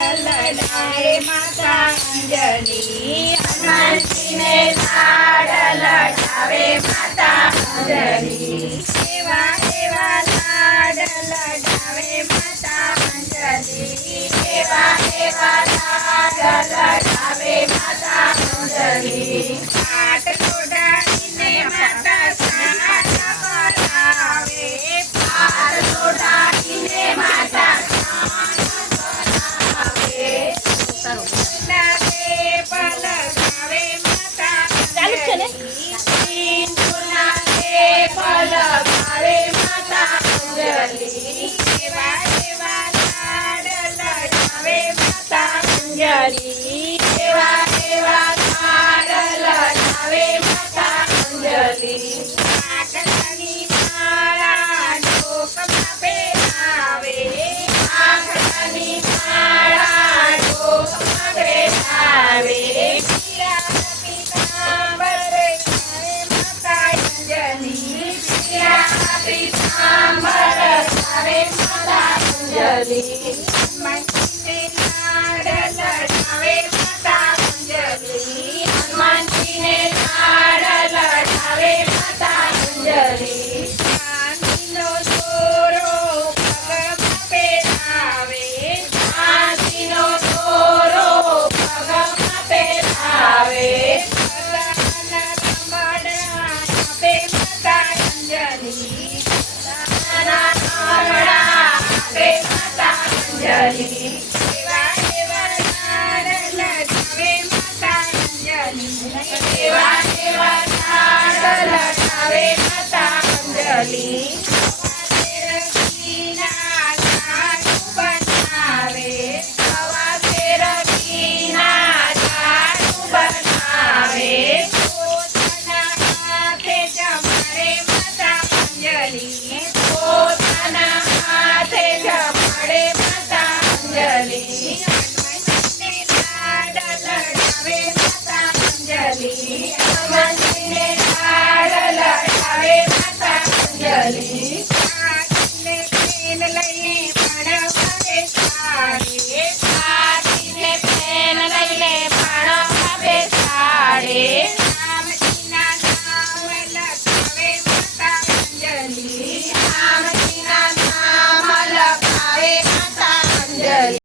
લડાવે માતા અંજલિ હનુમાનજીને લાડ લડાવે માતા અંજલિ એવા એવા લાડ લડાવે માતા અંજલિ એવા એવા લાડ લડાવે માતા અંજલિ પાટ લોડાવીને માતા સ્નાન કરાવે પાટ લોડાવીને માતા એવા એવા લાડ લડાવે માતા અંજલિ આંખની માળા ડોકમાં પહેરાવે આંખની માળા ડોકમાં પહેરાવે પીતાંબર લડાવે માતા અંજલિ પીતાંબર લડાવે માતા અંજલિ હનુમાનજીને લાડ લડાવે માતા અંજલિ ચાંદીનો દોરો પગમાં પહેરાવે ચાંદીનો દોરો પગમાં પહેરાવે રમડા આપે માતા અંજલિ આપે માતા અંજલિ એવા એવા લાડ લડાવે માતા અંજલિ।